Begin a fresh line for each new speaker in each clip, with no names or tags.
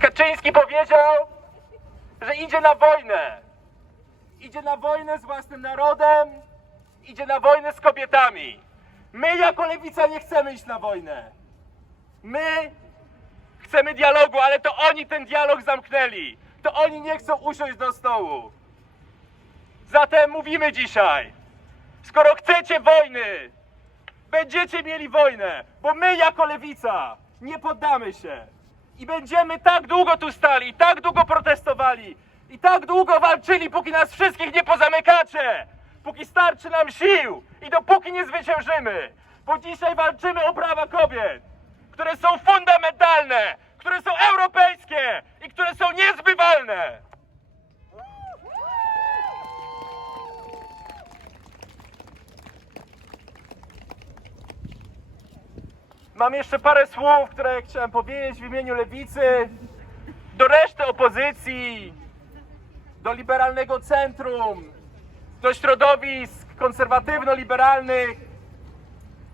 Kaczyński powiedział, że idzie na wojnę. Idzie na wojnę z własnym narodem, idzie na wojnę z kobietami. My jako lewica nie chcemy iść na wojnę. My chcemy dialogu, ale to oni ten dialog zamknęli. To oni nie chcą usiąść do stołu. Zatem mówimy dzisiaj, skoro chcecie wojny, będziecie mieli wojnę, bo my jako lewica nie poddamy się. I będziemy tak długo tu stali, tak długo protestowali i tak długo walczyli, póki nas wszystkich nie pozamykacie, póki starczy nam sił i dopóki nie zwyciężymy. Bo dzisiaj walczymy o prawa kobiet, które są fundamentalne, które są europejskie i które są niezbywalne. Mam jeszcze parę słów, które chciałem powiedzieć w imieniu lewicy, do reszty opozycji, do liberalnego centrum, do środowisk konserwatywno-liberalnych.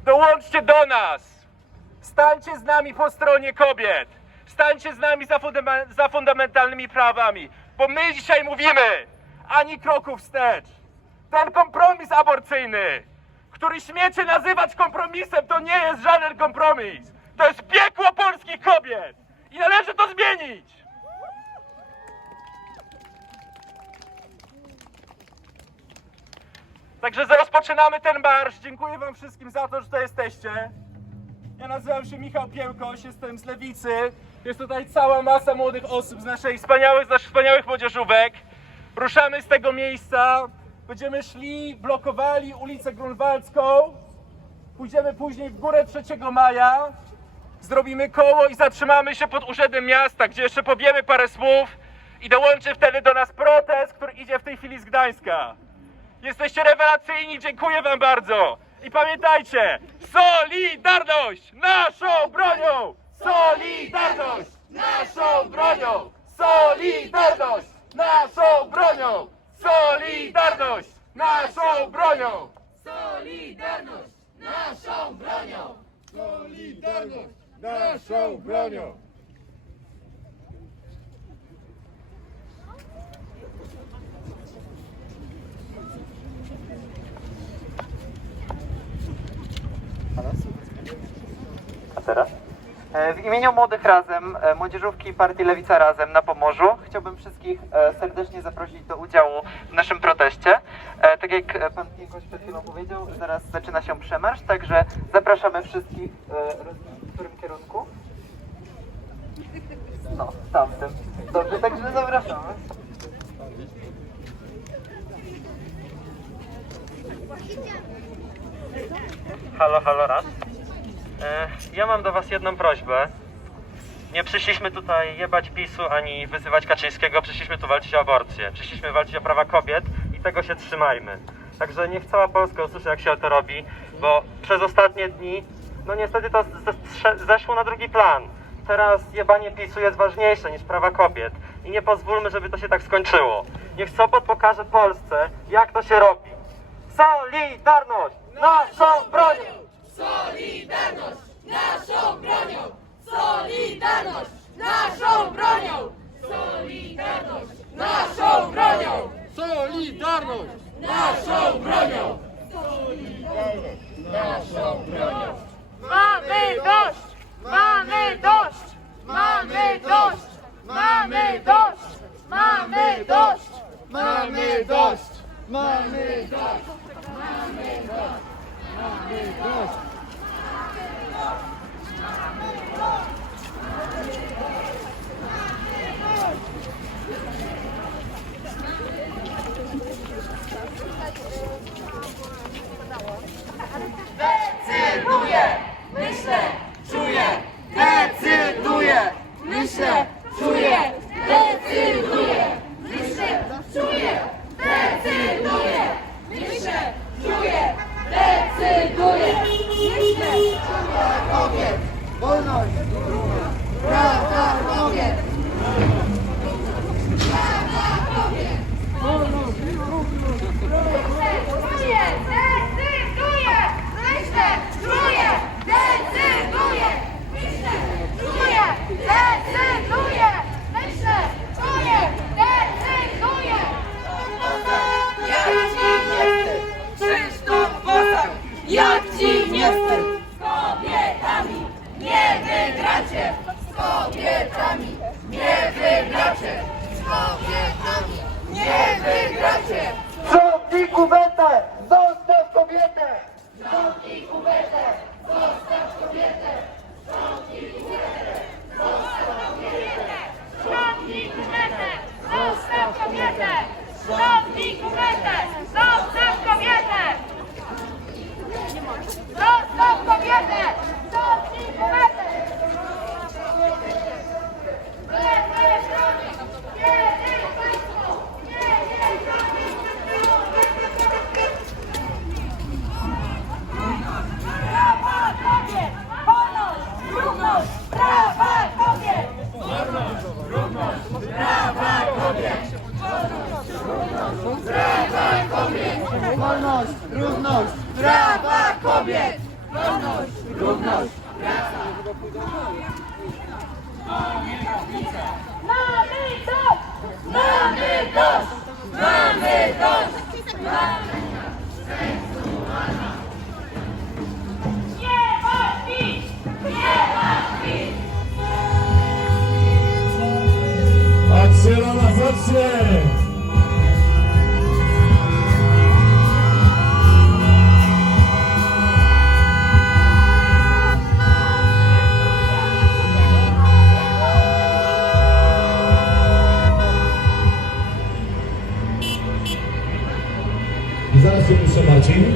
Dołączcie do nas! Stańcie z nami po stronie kobiet! Stańcie z nami za, fundama- za fundamentalnymi prawami, bo my dzisiaj mówimy ani kroku wstecz. Ten kompromis aborcyjny, który śmiecie nazywać kompromisem, to nie jest żaden kompromis. To jest piekło polskich kobiet i należy to zmienić. Także rozpoczynamy ten marsz. Dziękuję wam wszystkim za to, że tutaj jesteście. Ja nazywam się Michał Piękoś, jestem z Lewicy. Jest tutaj cała masa młodych osób z naszej wspaniałych, z naszych wspaniałych młodzieżówek. Ruszamy z tego miejsca. Będziemy szli, blokowali ulicę Grunwaldzką. Pójdziemy później w górę 3 maja. Zrobimy koło i zatrzymamy się pod Urzędem Miasta, gdzie jeszcze powiemy parę słów i dołączy wtedy do nas protest, który idzie w tej chwili z Gdańska. Jesteście rewelacyjni, dziękuję wam bardzo. I pamiętajcie, Solidarność naszą bronią! Solidarność naszą bronią! Solidarność naszą bronią! Solidarność naszą bronią!
Solidarność naszą bronią!
Solidarność naszą bronią!
A teraz?
E, W imieniu Młodych Razem, e, Młodzieżówki Partii Lewica Razem na Pomorzu chciałbym wszystkich e, serdecznie zaprosić do udziału w naszym proteście. Tak jak Pan Piękoś przed chwilą powiedział, zaraz zaczyna się przemarsz, także zapraszamy wszystkich. W którym kierunku? No, w tamtym. Dobrze, także zapraszamy.
Halo, halo, raz. E, ja mam do was jedną prośbę. Nie przyszliśmy tutaj jebać PiSu ani wyzywać Kaczyńskiego, przyszliśmy tu walczyć o aborcję. Przyszliśmy walczyć o prawa kobiet i tego się trzymajmy. Także niech cała Polska usłyszy, jak się to robi, bo przez ostatnie dni, no niestety to ze- zeszło na drugi plan. Teraz jebanie PiSu jest ważniejsze niż prawa kobiet i nie pozwólmy, żeby to się tak skończyło. Niech Sopot pokaże Polsce, jak to się robi. Solidarność naszą bronią!
Solidarność naszą bronią! Solidarność naszą bronią! Solidarność naszą bronią!
Solidarność
Naszą bronią! Naszą bronią! Mamy dość! Mamy dość! Mamy dość! Mamy dość! Mamy dość!
Mamy dość! Mamy dość! Mamy dość!
serdecznie. I zaraz się muszę Marcin.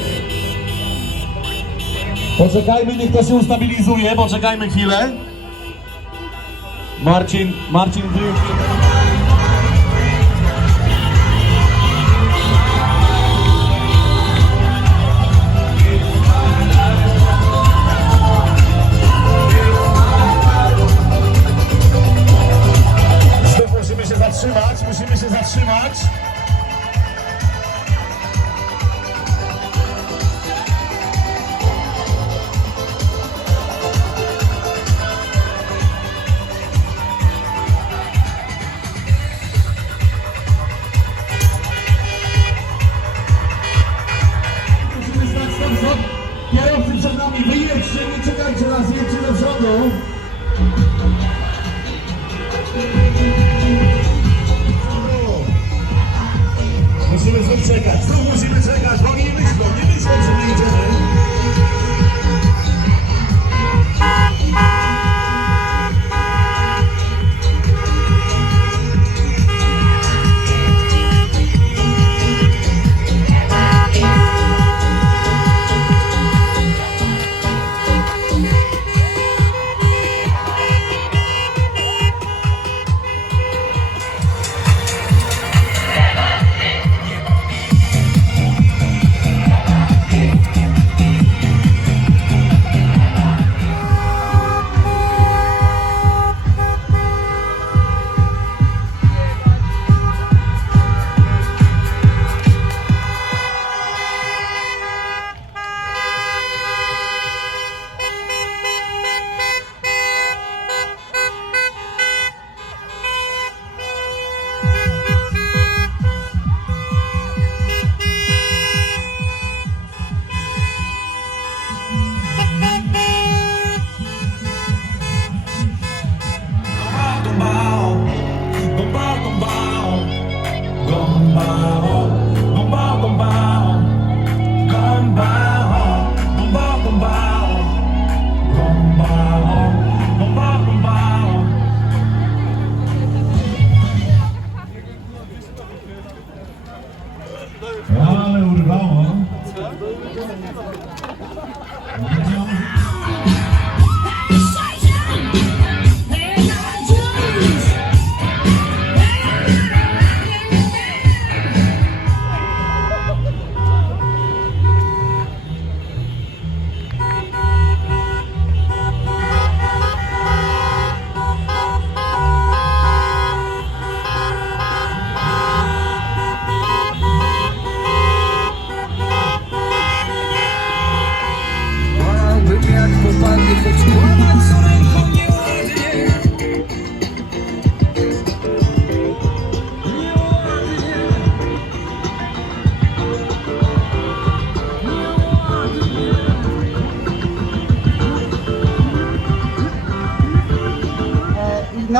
Poczekajmy, niech to się ustabilizuje, poczekajmy chwilę. Marcin, Marcin wyjął. so
much.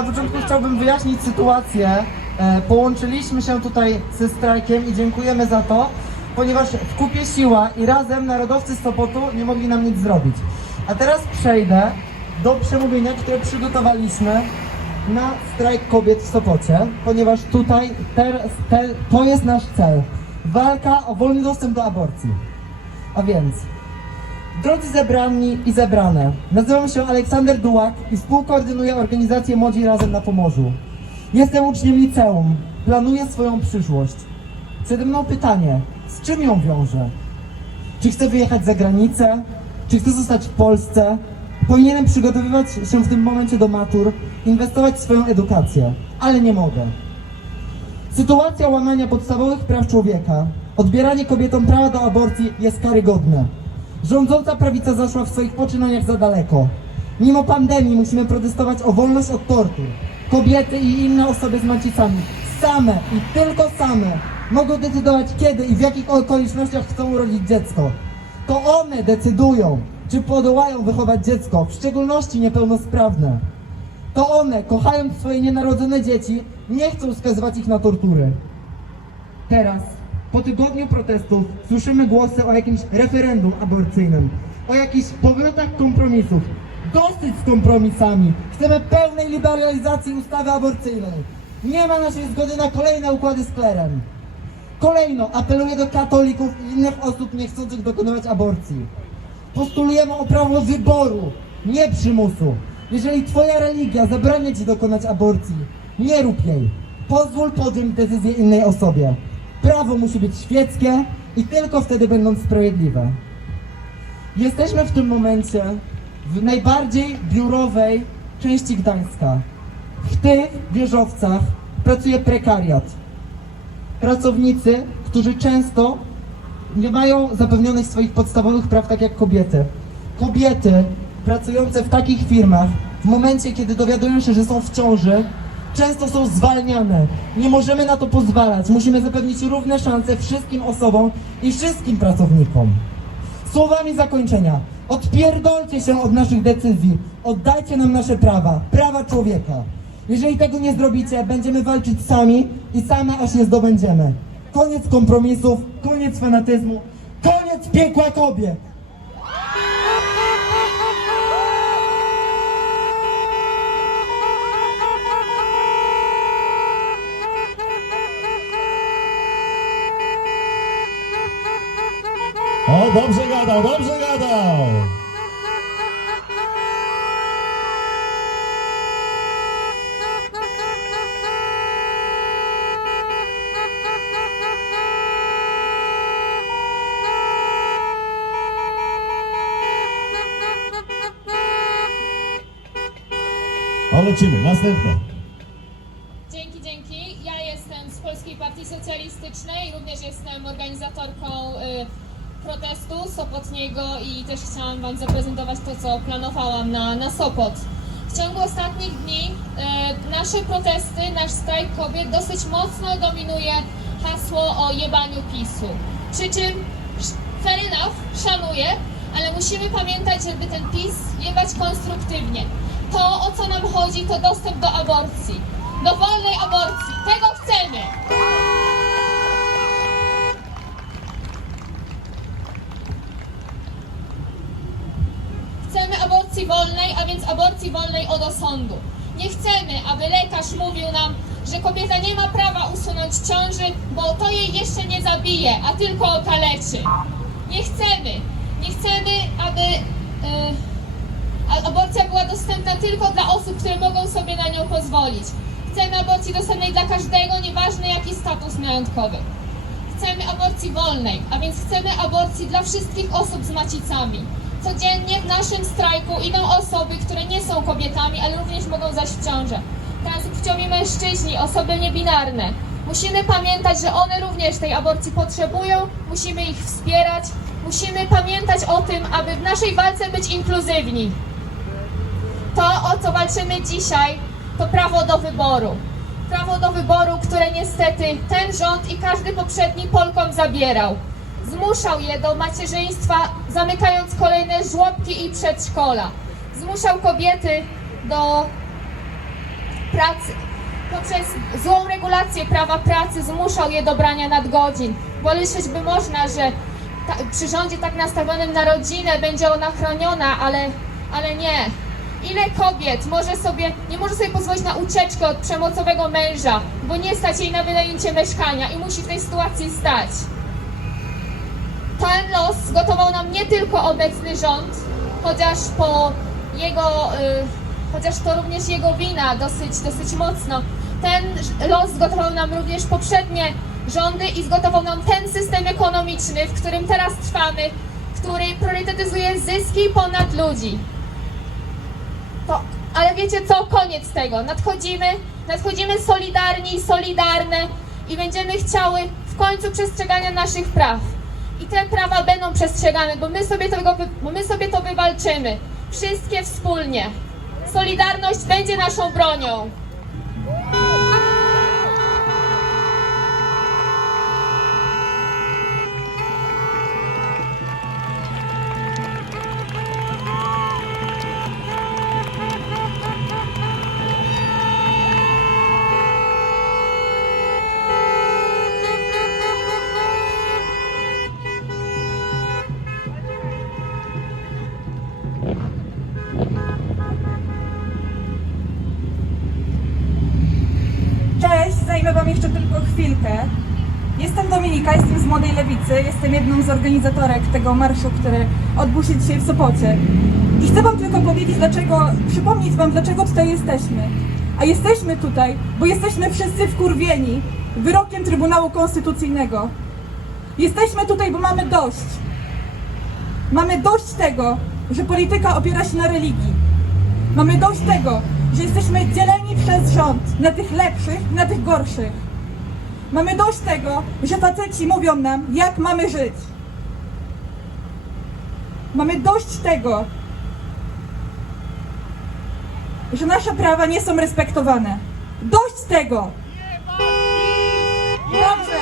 Początku chciałbym wyjaśnić sytuację. E, połączyliśmy się tutaj ze strajkiem i dziękujemy za to, ponieważ w kupie siła i razem narodowcy z Sopotu nie mogli nam nic zrobić. A teraz przejdę do przemówienia, które przygotowaliśmy na strajk kobiet w Sopocie, ponieważ tutaj te, te, to jest nasz cel. Walka o wolny dostęp do aborcji. A więc, drodzy zebrani i zebrane, nazywam się Aleksander Dułak i współkoordynuję organizację Młodzi Razem na Pomorzu. Jestem uczniem liceum, planuję swoją przyszłość. Przede mną pytanie, z czym ją wiążę? Czy chcę wyjechać za granicę? Czy chcę zostać w Polsce? Powinienem przygotowywać się w tym momencie do matur, inwestować w swoją edukację, ale nie mogę. Sytuacja łamania podstawowych praw człowieka, odbieranie kobietom prawa do aborcji jest karygodne. Rządząca prawica zaszła w swoich poczynaniach za daleko. Mimo pandemii musimy protestować o wolność od tortur. Kobiety i inne osoby z macicami same i tylko same mogą decydować kiedy i w jakich okolicznościach chcą urodzić dziecko. To one decydują, czy podołają wychować dziecko, w szczególności niepełnosprawne. To one, kochając swoje nienarodzone dzieci, nie chcą skazywać ich na tortury. Teraz, po tygodniu protestów, słyszymy głosy o jakimś referendum aborcyjnym, o jakichś powrotach kompromisów. Dosyć z kompromisami! Chcemy pełnej liberalizacji ustawy aborcyjnej. Nie ma naszej zgody na kolejne układy z klerem. Kolejno apeluję do katolików i innych osób nie chcących dokonywać aborcji. Postulujemy o prawo wyboru, nie przymusu. Jeżeli twoja religia zabrania ci dokonać aborcji, nie rób jej. Pozwól podjąć decyzję innej osobie. Prawo musi być świeckie i tylko wtedy będą sprawiedliwe. Jesteśmy w tym momencie w najbardziej biurowej części Gdańska. W tych wieżowcach pracuje prekariat. Pracownicy, którzy często nie mają zapewnionych swoich podstawowych praw tak jak kobiety. Kobiety pracujące w takich firmach, w momencie kiedy dowiadują się, że są w ciąży, często są zwalniane. Nie możemy na to pozwalać. Musimy zapewnić równe szanse wszystkim osobom i wszystkim pracownikom. Słowami zakończenia. Odpierdolcie się od naszych decyzji. Oddajcie nam nasze prawa. Prawa człowieka. Jeżeli tego nie zrobicie, będziemy walczyć sami i same aż je zdobędziemy. Koniec kompromisów, koniec fanatyzmu, koniec piekła kobiet!
O, dobrze gadał, dobrze gadał! O, lecimy, następne.
I też chciałam Wam zaprezentować to, co planowałam na, na Sopot. W ciągu ostatnich dni y, nasze protesty, nasz strajk kobiet dosyć mocno dominuje hasło o jebaniu PiSu. Przy czym, fair enough, szanuję, ale musimy pamiętać, żeby ten PiS jebać konstruktywnie. To, o co nam chodzi, to dostęp do aborcji. Do wolnej aborcji. Tego chcemy. Chcemy aborcji wolnej, a więc aborcji wolnej od osądu. Nie chcemy, aby lekarz mówił nam, że kobieta nie ma prawa usunąć ciąży, bo to jej jeszcze nie zabije, a tylko okaleczy. Nie chcemy. Nie chcemy, aby y, a aborcja była dostępna tylko dla osób, które mogą sobie na nią pozwolić. Chcemy aborcji dostępnej dla każdego, nieważne jaki status majątkowy. Chcemy aborcji wolnej, a więc chcemy aborcji dla wszystkich osób z macicami. Codziennie w naszym strajku idą osoby, które nie są kobietami, ale również mogą zaś w ciążę. Transpłciowi mężczyźni, osoby niebinarne. Musimy pamiętać, że one również tej aborcji potrzebują, musimy ich wspierać, musimy pamiętać o tym, aby w naszej walce być inkluzywni. To, o co walczymy dzisiaj, to prawo do wyboru. Prawo do wyboru, które niestety ten rząd i każdy poprzedni Polkom zabierał. Zmuszał je do macierzyństwa, zamykając kolejne żłobki i przedszkola. Zmuszał kobiety do pracy, poprzez złą regulację prawa pracy zmuszał je do brania nadgodzin. Bo liczyć by można, że ta, przy rządzie tak nastawionym na rodzinę będzie ona chroniona, ale, ale nie. Ile kobiet może sobie, nie może sobie pozwolić na ucieczkę od przemocowego męża, bo nie stać jej na wynajęcie mieszkania i musi w tej sytuacji stać. Ten los zgotował nam nie tylko obecny rząd, chociaż po jego, y, chociaż to również jego wina dosyć, dosyć mocno. Ten los zgotował nam również poprzednie rządy i zgotował nam ten system ekonomiczny, w którym teraz trwamy, który priorytetyzuje zyski ponad ludzi. To, ale wiecie co? Koniec tego. Nadchodzimy, nadchodzimy solidarni i solidarne i będziemy chciały w końcu przestrzegania naszych praw. I te prawa będą przestrzegane, bo my sobie, tego, bo my sobie to wywalczymy. Wszystkie wspólnie. Solidarność będzie naszą bronią.
Chwilkę. Jestem Dominika, jestem z Młodej Lewicy, jestem jedną z organizatorek tego marszu, który odbył się dzisiaj w Sopocie. I chcę Wam tylko powiedzieć, dlaczego, przypomnieć Wam, dlaczego tutaj jesteśmy. A jesteśmy tutaj, bo jesteśmy wszyscy wkurwieni wyrokiem Trybunału Konstytucyjnego. Jesteśmy tutaj, bo mamy dość. Mamy dość tego, że polityka opiera się na religii. Mamy dość tego, że jesteśmy dzieleni przez rząd na tych lepszych na tych gorszych. Mamy dość tego, że faceci mówią nam, jak mamy żyć. Mamy dość tego, że nasze prawa nie są respektowane. Dość tego! Dobrze!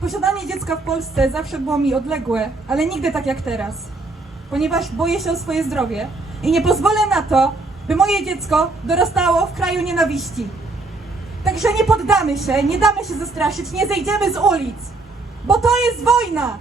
Posiadanie dziecka w Polsce zawsze było mi odległe, ale nigdy tak jak teraz. Ponieważ boję się o swoje zdrowie i nie pozwolę na to, by moje dziecko dorastało w kraju nienawiści. Także nie poddamy się, nie damy się zastraszyć, nie zejdziemy z ulic, bo to jest wojna!